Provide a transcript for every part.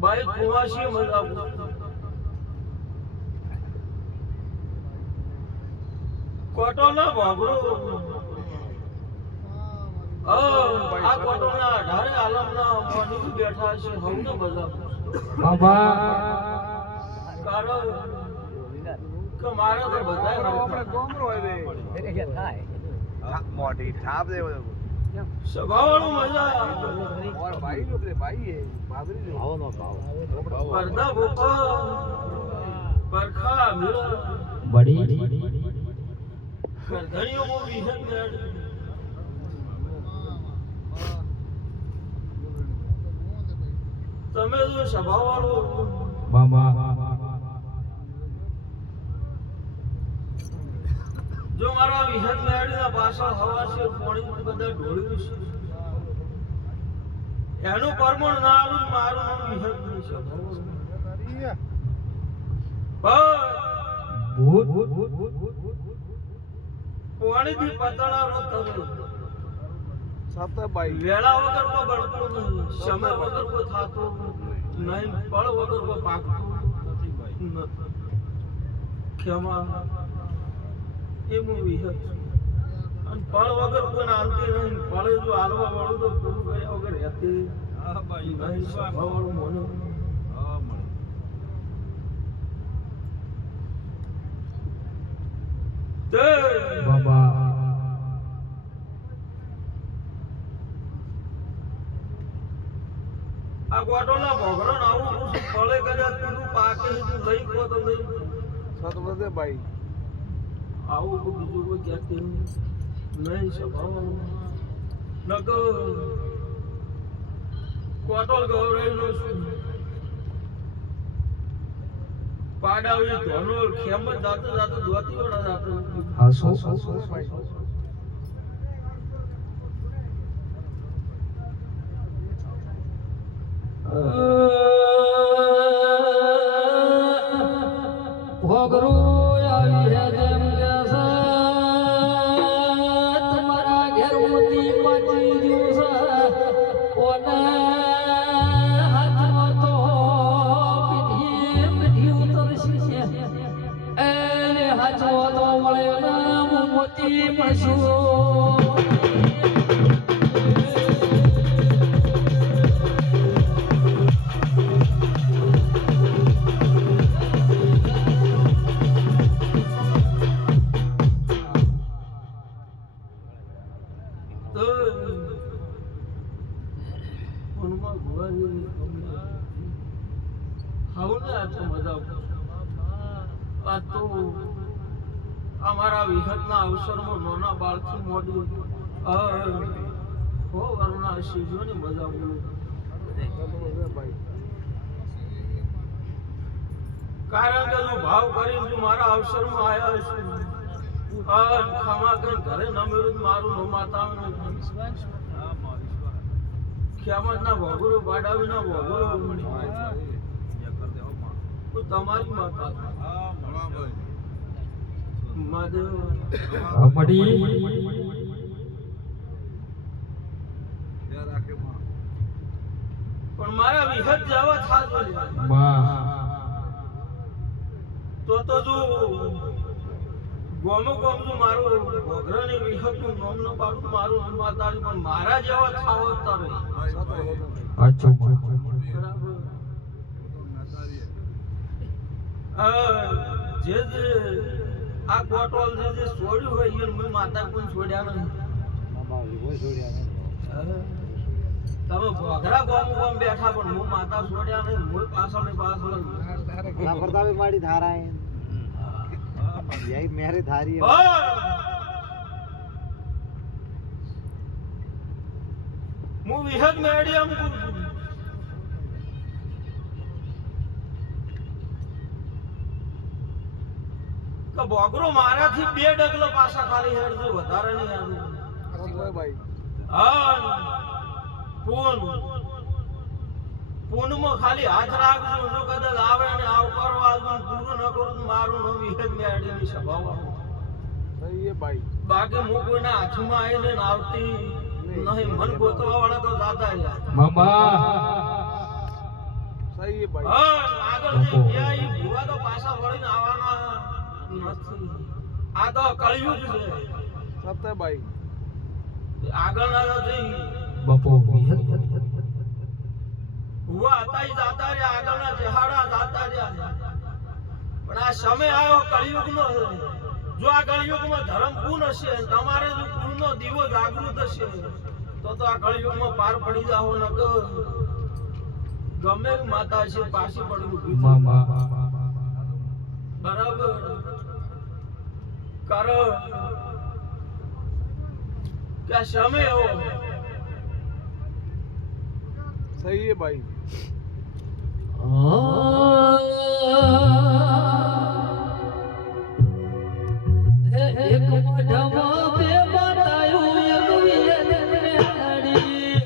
બાઈ કુવાસી મજા કોટોના ભાગરો આ કોટોના ઢારે આલમના મોની બેઠા છે હમને બધા બાબા કારણ કે મારે તો બધા આપણે ગોમરો હોય રે થાય મોટી થાપ દેવો સભાવાળો મજા ઓર ભાઈ નો ભાઈ હે બાબરી નો આવો નો ભાવ પરદા બોપા પરખા મિલો બડી ઘણીઓ મો વિહન મેડ તમે જો સભાવાળો બાબા જો મારા વિહન મેડના પાછળ હવા છે પાણી બધા ઢોળ્યું છે એનું પરમણ ના આલું મારું નામ વિહન છે પાણી થી પતળા રો કરો સાતા ભાઈ વેળા વગર કો બળતો નહીં સમય વગર કો થાતો નહીં પળ વગર કો પાકતો નથી ક્ષમા એમું વિહત અને પળ વગર કોઈ હાલતી નહીં પળે જો હાલવા વાળું તો પૂરું કર્યા વગર રહેતી નહીં સ્વભાવવાળું મોનું બાબા આ ગોટોના ભોગરણ આવું ફળે કદાચ પેલું પાકે તું લઈ કો તો નહીં સાત બધે ભાઈ આવું બીજું કોઈ ક્યાંથી નહીં સ્વભાવ નક કોટોલ ગૌરાઈ નો છું પાડાવી ધોનોલ ખેમત જાતો જાતો દોતી વડા જાતો હાસો ભોગરો આવી હે જેમ કે છે તમારા ઘેર મોતી પાછી જ્યું છે ઓને હાથમાં તો પીઠી ઉતરશી એને હાચો તો મળે ના મોતી મળશું અમારા વિહતના અવસરમાં નાના બાળથી મોડી હો વરુણા શિવની મજા બોલું કારણ કે હું ભાવ કરી તું મારા અવસરમાં આવ્યા છું ખમા કઈ ઘરે ન મળ્યું મારું નો માતા ખ્યામતના ભોગુરો પાડાવીના ભોગુરો તમારી માતા મહાદેવ મડી પણ મારા વિહત જવા થાતો તો જો ગોમો ગોમ જો મારું ભોગરાની વિહત નું નામ ન પાડું મારું માતાજી પણ મારા જેવા થાવો તરે અચ્છા જે આ કોટોલ જે છોડ્યું હોય એ મેં માતા કોઈ છોડ્યા નથી તમે ભોગરા ગોમ ગોમ બેઠા પણ હું માતા છોડ્યા નહીં હું પાછળ ને પાછળ પ્રતાપી માડી ધારા यही मेरी धारी है હું વિહત મેડિયમ કે બોગરો મારાથી બે ડગલો પાછા ખાલી હેડજો વધારે નહીં આવ્યું भाई હા પૂનમાં ખાલી હાથ રાખજો જો કદાચ આવે ને આવ કરવા આવજો પૂરું ન કરું તો મારું નો વિહત મેડીની સ્વભાવ सही है भाई બાકી હું કોઈના હાથમાં આવીને આવતી નહીં મન ગોતવા વાળા તો જાતા રહ્યા મામા सही है भाई હા આગળ જે ગયા ઈ ભૂવા તો પાછા વળીને આવવાના નથી આ તો કળિયુગ છે सत्य भाई આગળ ના જઈ બાપો ભૂવા હતા ઈ જાતા રહ્યા આગળના જહાડા જાતા રહ્યા પણ આ સમય આવ્યો કળિયુગનો જો આ કળિયુગમાં ધર્મ પૂર્ણ હશે તમારે જો પૂર્ણનો દીવો જાગૃત હશે તો આ કળિયુગમાં પાર પડી જાઓ ન તો ગમે માતા છે પાછી પડવું મામા બરાબર કરો કે સમય એવો सही है भाई એક મોઢામાં બે બતાયું એક વિયને હાડી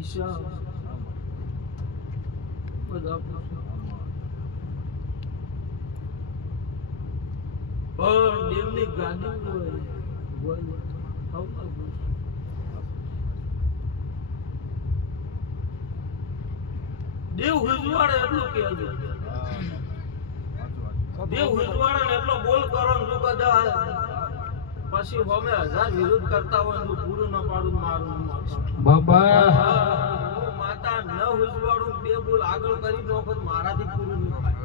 ઈશા બધા પૂછો. પણ દેવની ગાદી હોય દેવ હુજવાડે એટલું કહેજો. દેવ હુજવાડે ને એટલો બોલ કરો ને જો કદાચ પછી અમે 1000 વિરોધ કરતા હોય તો પૂરું ન પાડું મારું બાબા હું માતા ન હુજવાડું બે બોલ આગળ કરી નાખો તો મારાથી પૂરું નહીં થાય.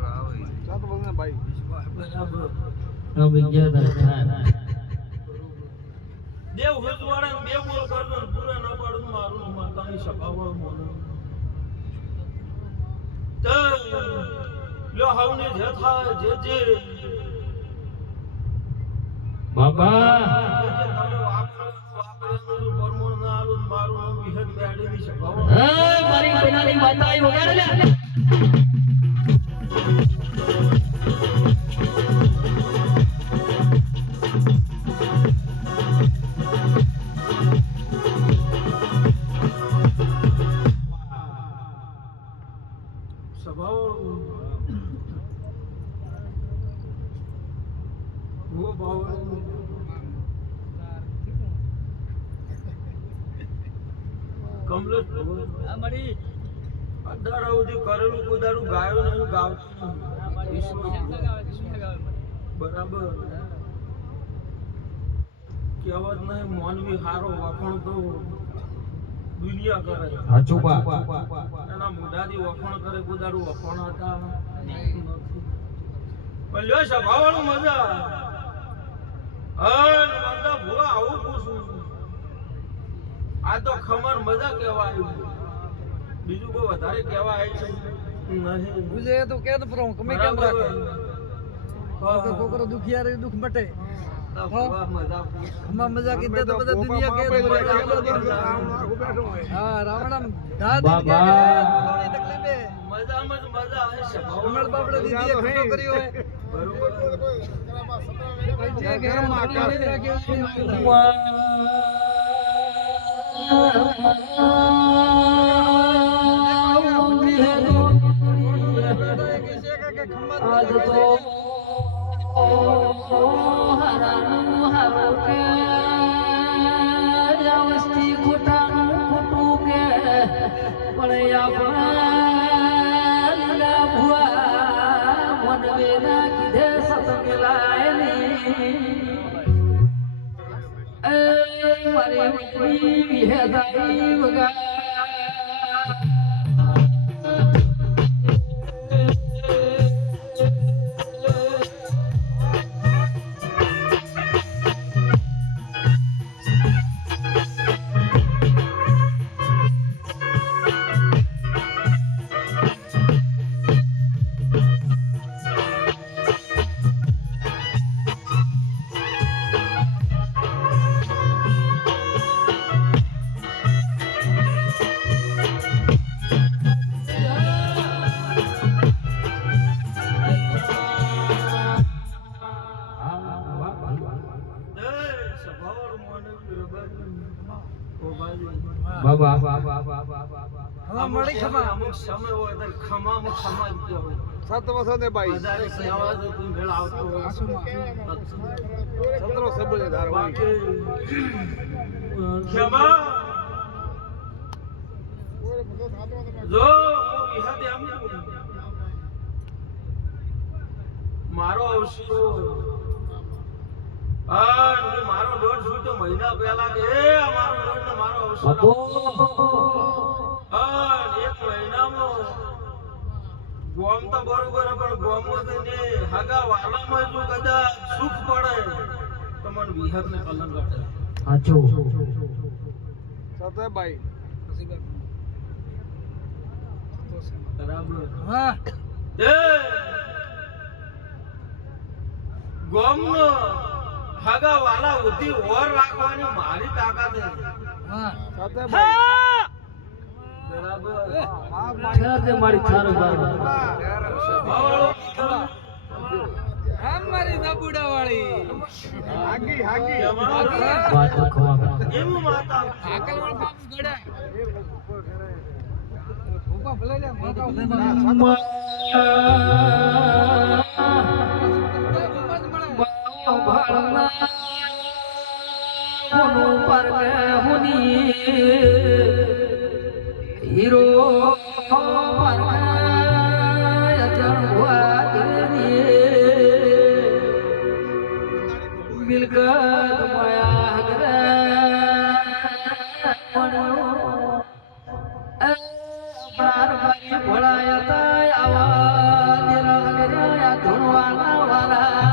બરાબર. હવે ગયા હતા દેવ હુજવાડે ને બે બોલ કરજો ને પૂરા ન પાડું મારું માતાની સભાવા મોનો તો લો હવને જે થાય જે બાબા મારી કોનાની માતા આવી વગાડે લે કમલેશ ભગવાન અડાડા સુધી કરેલું કુદારું ગાયું ને ગાવતું બરાબર કહેવત નહીં મોનવી હારો વખણ તો દુનિયા કરે હાચું બા એના મોઢાથી વખણ કરે કુદારું વખણ હતા પણ લ્યો સભાવાળું મજા મજા ભૂવા આવું પૂછું આ તો ખમર મજા કહેવાય બીજું કોઈ વધારે કહેવાય છે નહીં बुझे तो कह दो प्रभु कमी केम राखे तो कोकरो दुखिया रे दुख मटे हम मजा की दे तो बदा दुनिया के हां रावणम धा दे के तकलीफे મજા મજા હે ઉમર બાપડે દીદી ખોટો કર્યો હે બરોબર જે કે માતા રાખ્યો આજ તો હરાનું હારું કે વ્યવસ્થિત ખોટાનું ખોટું કે પણ આપણા લીલા ભુવા મનવેના કીધે સતંગલાય ની મારી વીજળી વિહેદાઈ વગા હા મળી ખમા અમુક સમય હોય તો ખમામાં ખમા જ કહેવાય. સાત વસને ભાઈ વધારે સેવા તો તું મેળ આવતો હોય. સતરો સબલે ધાર બાકી ક્ષમા જો હું વિહતે એમ મારો અવસરો મારો દોઢ છૂટો મહિના પહેલા કે મારો દોઢ ને મારો અવસરો એક મહિનામાં ગોમ તો બરોબર પણ ગોમમાં ને હગા વાલામાં જો કદાચ સુખ પડે તો મને વિહત ને કલંક ઘટે. હાચું સતે ભાઈ બરાબર. હા એ ગોમનો હગા વાલા ઉધી ઓર રાખવાની મારી તાકાત છે. હા સતે ભાઈ બરાબર. છે મારી થાર બાર આમ મારી નાબુડા વાળી હાગી હાગી વાત ખવા એવું માતા આકલ વાળ બાબુ ગડા હીરો મિલકત માયા બાર બારી ભોળાયા આવા દેરા કર્યા ધોળવાના વાલા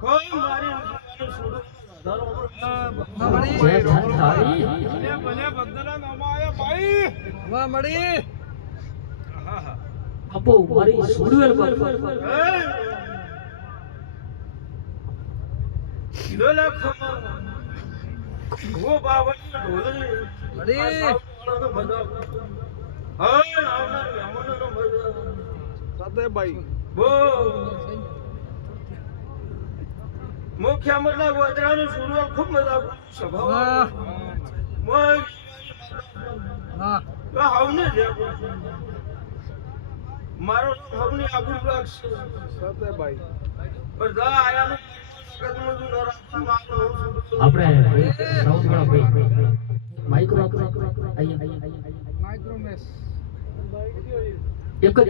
કોઈ મારી છોડો ધરો જય ધનધારી ભલે ભક્તના નામમાં આયા ભાઈ વાહ મળી આપો મારી સુડવેલ પર ઢોલા ખમા વો બાવળ ઢોલની મળી મજા હા આવનાર મહેમાનોનો મજા સાથે ભાઈ બો મુખ્ય મતલબ વજરાનું સુરવાલ ખૂબ મજા સ્વભાવ મોય હા હાવને જે મારો હવની આગળ લાગશે સાથે ભાઈ પર દા આયાનું કદમનું જો નરાતું મારું આપણે રાઉન્ડ વાળા ભાઈ માઇક્રો અહીંયા માઇક્રોમેસ એક જ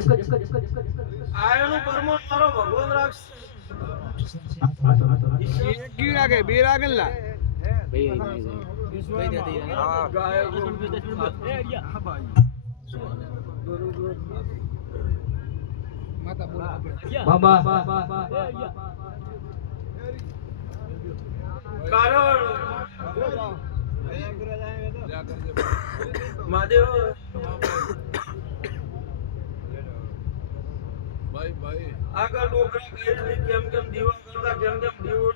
આયાનું પરમો મારો ભગવાન રાખશે એક કી લાગે બે લાગે લા બાબા કારણ મહાદેવ ભાઈ આગળ ડોકરા કરી કેમ કેમ દીવા કરતા કેમ કેમ દીવો